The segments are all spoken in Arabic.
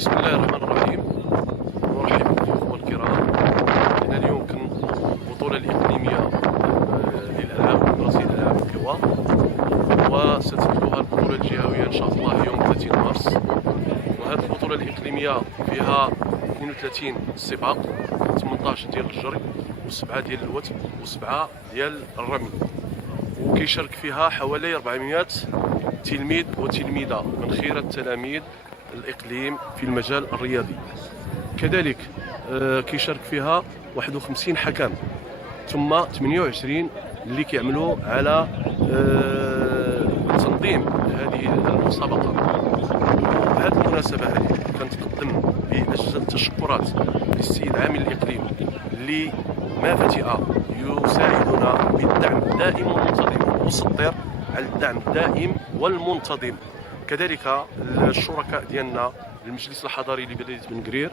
بسم الله الرحمن الرحيم. نرحب بالإخوة الكرام. هنا اليوم البطولة الإقليمية للألعاب برازيل ألعاب القوى، وستبدأها البطولة الجهوية إن شاء الله يوم 30 مارس. وهذه البطولة الإقليمية فيها 32 سباق، 18 ديال الجري و7 ديال الوثب و7 ديال الرمي، وكيشارك فيها حوالي 400 تلميذ وتلميذة من خيرة تلاميذ الإقليم في المجال الرياضي. كذلك كيشارك فيها 51 حكم، ثم 28 اللي كيعملوا على تنظيم هذه المسابقة. بهذه المناسبة هذه كنتقدم بأجزل التشكرات للسيد عامل الإقليم اللي ما فتئ يساعدنا بالدعم الدائم والمنتظم، ومصدر على الدعم الدائم والمنتظم. كذلك الشركاء ديالنا المجلس الحضري لبلدية بن قرير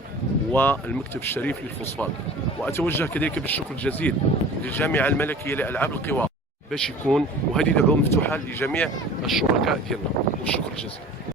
والمكتب الشريف للفوسفات. وأتوجه كذلك بالشكر الجزيل للجامعة الملكية لألعاب القوى باش يكون، وهذه دعوة مفتوحة لجميع الشركاء ديالنا، والشكر الجزيل.